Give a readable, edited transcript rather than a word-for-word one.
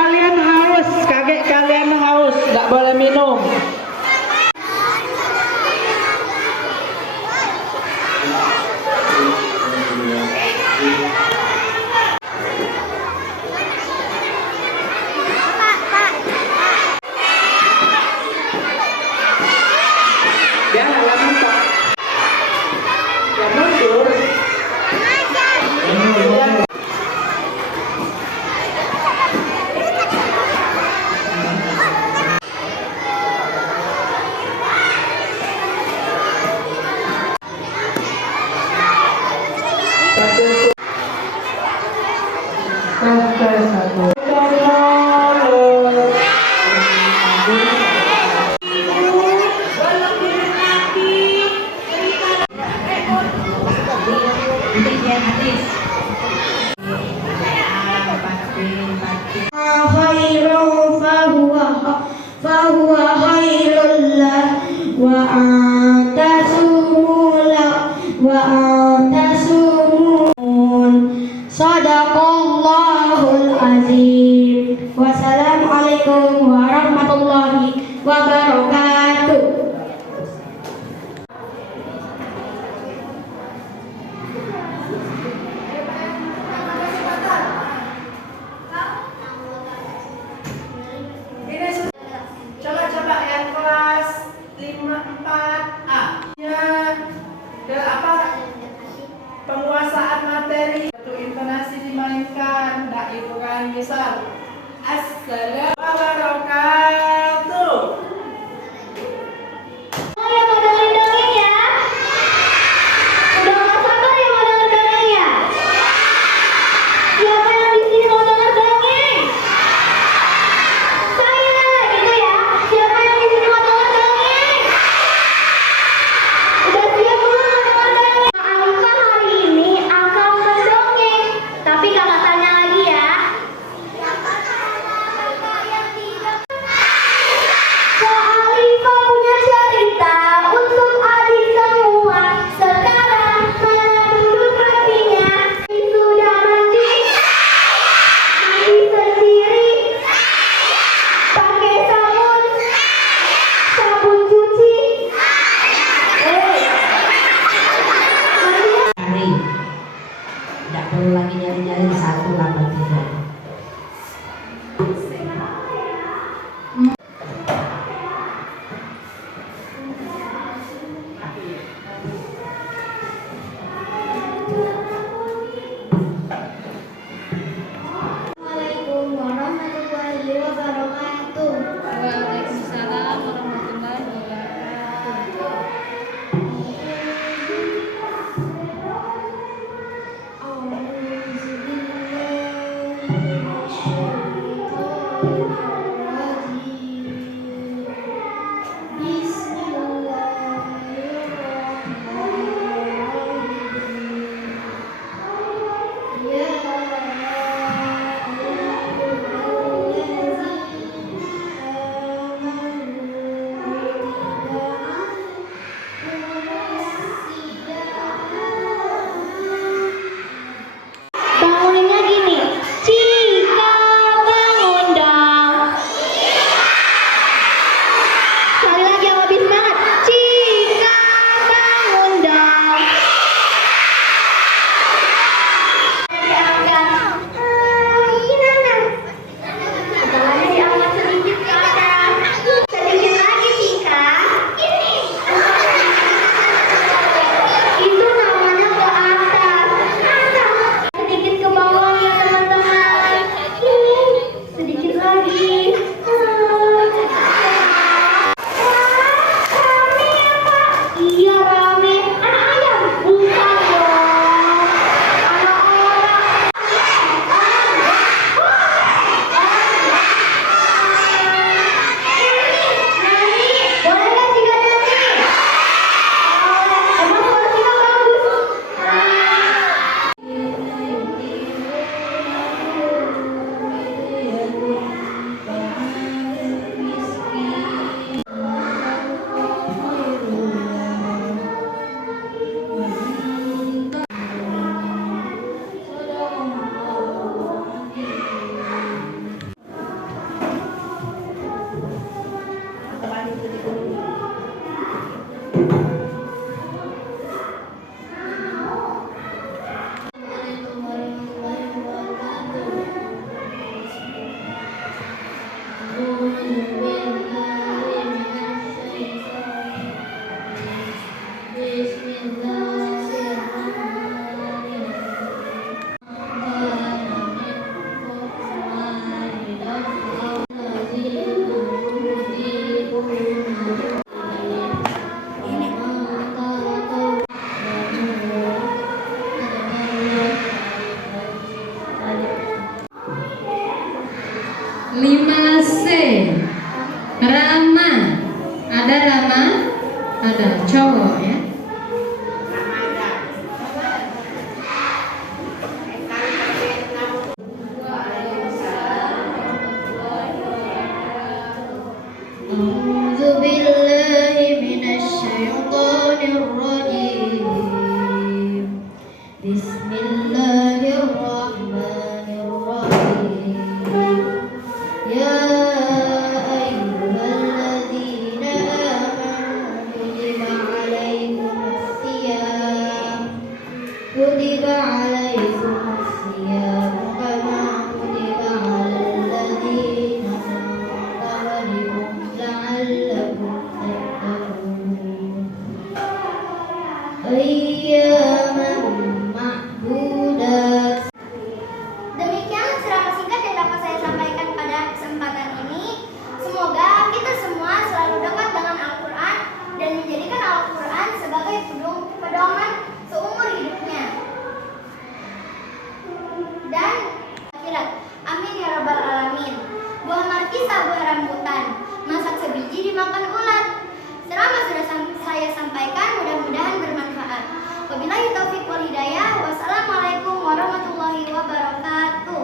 kalian haus, nggak boleh minum. Dia halaman Pak. Ya mundur. fahuwa khairul lah wa antasumun sadaqallahul azim. Wassalamualaikum warahmatullahi wabarakatuh. Coba yang kelas 54A ya, apa penguasaan materi untuk intonasi dimainkan. Nah, ibu kan misal assalamualaikum wabarakatuh. Tidak perlu lagi nyari-nyari satu apa tiga. Assalamualaikum warahmatullahi wabarakatuh. Waalaikumsalam warahmatullahi wabarakatuh. Banguninnya gini, jika mengundang 5C. Rama. Ada Rama? Ada cowok ya. أعوذ بالله من الشيطان الرجيم بسم الله الرحمن الرحيم يا أيها الذين آمنوا كتب عليكم الصيام كما كتب على الذين من قبلكم لعلكم تتقون أياما معدودات. Demikian ceramah singkat yang dapat saya sampaikan pada kesempatan ini. Semoga kita semua selalu dekat dengan Al-Quran dan menjadikan Al-Quran sebagai pedoman seumur hidupnya dan akhirat. Amin ya rabbal alamin. Buah markisa, buah rambutan, masak sebiji dimakan ulat. Ceramah sudah saya sampaikan, mudah-mudahan bermanfaat. Wabillahi taufiq wal hidayah. Wassalamualaikum warahmatullahi wabarakatuh.